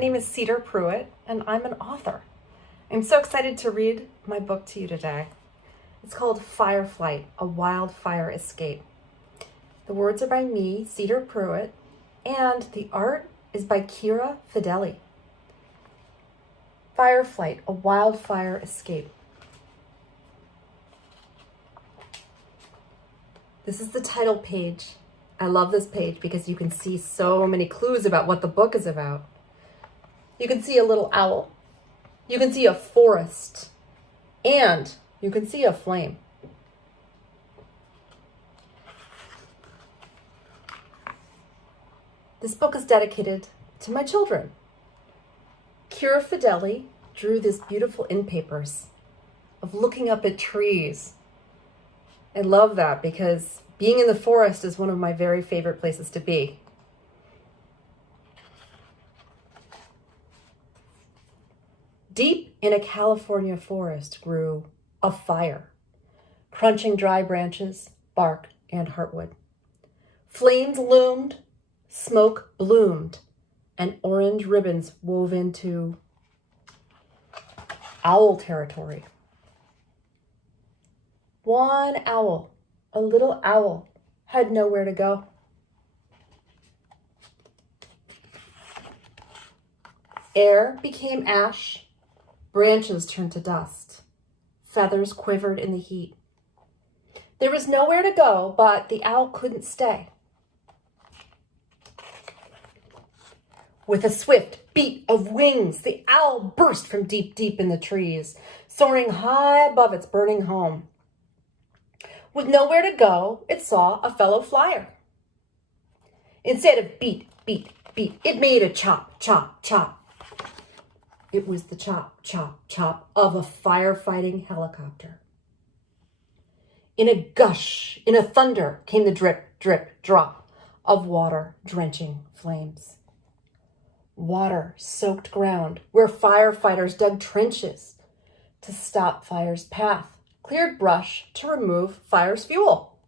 name is Cedar Pruitt, and I'm an author. I'm so excited to read my book to you today. It's called Firefight, A Wildfire Escape. The words are by me, Cedar Pruitt, and the art is by Kira Fideli. Firefight, A Wildfire Escape. This is the title page. I love this page because you can see so many clues about what the book is about. You can see a little owl. You can see a forest. And you can see a flame. This book is dedicated to my children. Kira Fideli drew these beautiful in papers of looking up at trees. I love that because being in the forest is one of my very favorite places to be. Deep in a California forest grew a fire, crunching dry branches, bark, and heartwood. Flames loomed, smoke bloomed, and orange ribbons wove into owl territory. One owl, a little owl, had nowhere to go. Air became ash, branches turned to dust, feathers quivered in the heat. There was nowhere to go, but the owl couldn't stay. With a swift beat of wings, the owl burst from deep, deep in the trees, soaring high above its burning home. With nowhere to go, it saw a fellow flyer. Instead of beat, beat, beat, it made a chop, chop, chop. It was the chop, chop, chop of a firefighting helicopter. In a gush, in a thunder, came the drip, drip, drop of water drenching flames. Water-soaked ground where firefighters dug trenches to stop fire's path, cleared brush to remove fire's fuel.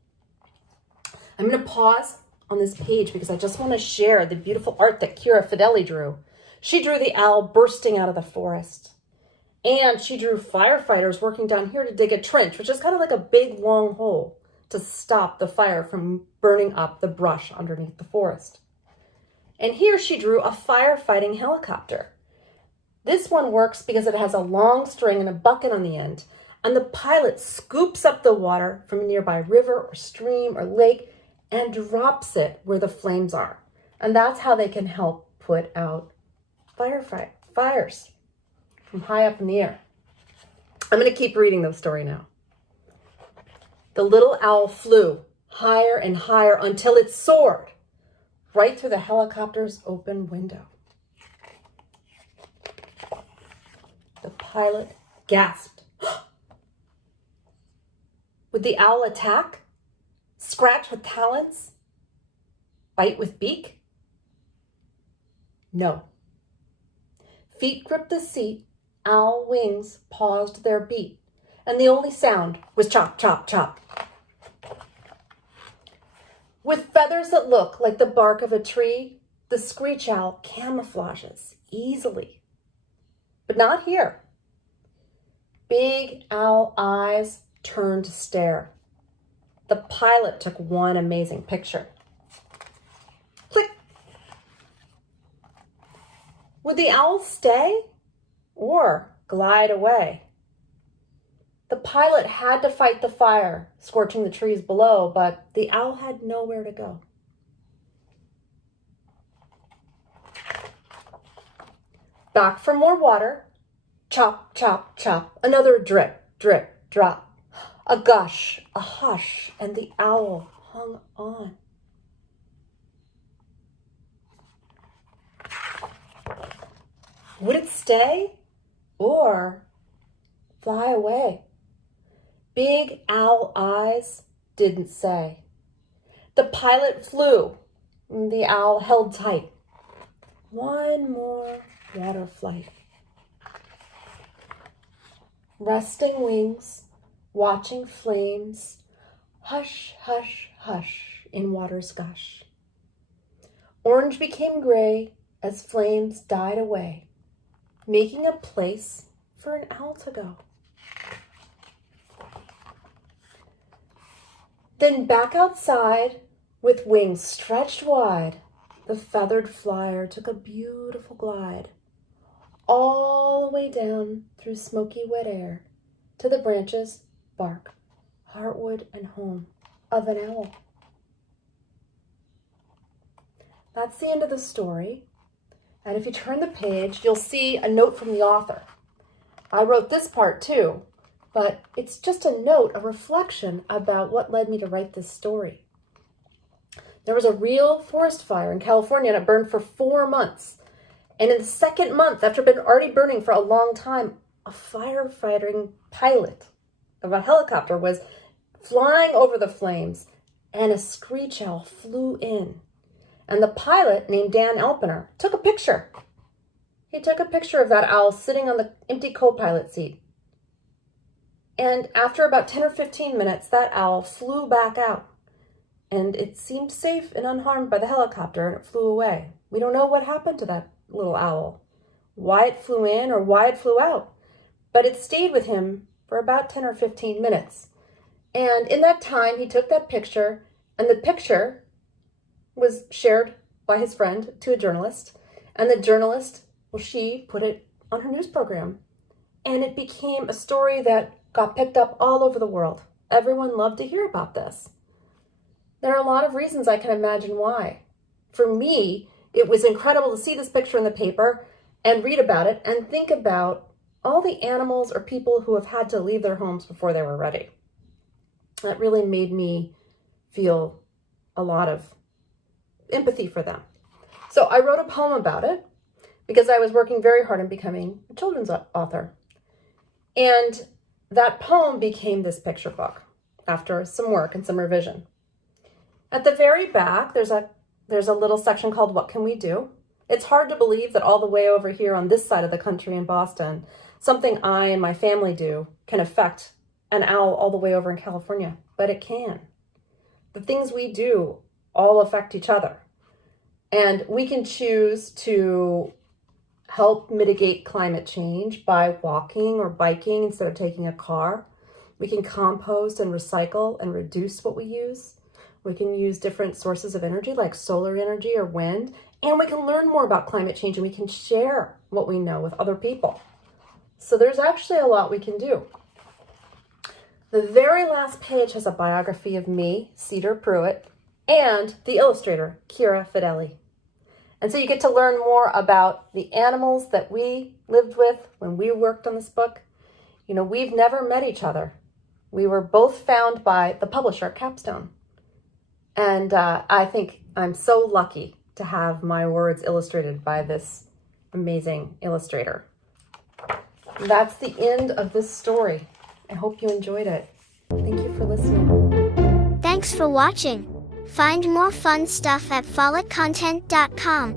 I'm going to pause on this page because I just want to share the beautiful art that Kira Fideli drew. She drew the owl bursting out of the forest. And she drew firefighters working down here to dig a trench, which is kind of like a big long hole to stop the fire from burning up the brush underneath the forest. And here she drew a firefighting helicopter. This one works because it has a long string and a bucket on the end, and the pilot scoops up the water from a nearby river or stream or lake and drops it where the flames are. And that's how they can help put out fires from high up in the air. I'm going to keep reading the story now. The little owl flew higher and higher until it soared right through the helicopter's open window. The pilot gasped. Would the owl attack? Scratch with talons? Bite with beak? No. Feet gripped the seat, owl wings paused their beat, and the only sound was chop, chop, chop. With feathers that look like the bark of a tree, the screech owl camouflages easily. But not here. Big owl eyes turned to stare. The pilot took one amazing picture. Click. Would the owl stay or glide away? The pilot had to fight the fire, scorching the trees below, but the owl had nowhere to go. Back for more water. Chop, chop, chop. Another drip, drip, drop. A gush, a hush, and the owl hung on. Would it stay or fly away? Big owl eyes didn't say. The pilot flew. The owl held tight. One more water flight. Resting wings, watching flames, hush, hush, hush in water's gush. Orange became gray, as flames died away, making a place for an owl to go. Then back outside, with wings stretched wide, the feathered flyer took a beautiful glide, all the way down through smoky wet air to the branches, bark, heartwood, and home of an owl. That's the end of the story. And if you turn the page, you'll see a note from the author. I wrote this part too, but it's just a note, a reflection about what led me to write this story. There was a real forest fire in California, and it burned for 4 months. And in the second month, after it had been already burning for a long time, a firefighting pilot of a helicopter was flying over the flames, and a screech owl flew in. And the pilot, named Dan Alpener, took a picture. He took a picture of that owl sitting on the empty co-pilot seat. And after about 10 or 15 minutes, that owl flew back out. And it seemed safe and unharmed by the helicopter, and it flew away. We don't know what happened to that little owl, why it flew in or why it flew out. But it stayed with him for about 10 or 15 minutes. And in that time, he took that picture, and the picture was shared by his friend to a journalist. And the journalist, well, she put it on her news program. And it became a story that got picked up all over the world. Everyone loved to hear about this. There are a lot of reasons I can imagine why. For me, it was incredible to see this picture in the paper and read about it and think about all the animals or people who have had to leave their homes before they were ready. That really made me feel a lot of empathy for them. So I wrote a poem about it because I was working very hard on becoming a children's author. And that poem became this picture book after some work and some revision. At the very back, there's a little section called What Can We Do? It's hard to believe that all the way over here on this side of the country in Boston, something I and my family do can affect an owl all the way over in California, but it can. The things we do all affect each other. And we can choose to help mitigate climate change by walking or biking instead of taking a car. We can compost and recycle and reduce what we use. We can use different sources of energy like solar energy or wind, and we can learn more about climate change, and we can share what we know with other people. So there's actually a lot we can do. The very last page has a biography of me, Cedar Pruitt, and the illustrator, Kira Fideli. And so you get to learn more about the animals that we lived with when we worked on this book. You know, we've never met each other. We were both found by the publisher, Capstone. And I think I'm so lucky to have my words illustrated by this amazing illustrator. That's the end of this story. I hope you enjoyed it. Thank you for listening. Thanks for watching. Find more fun stuff at frolic content.com.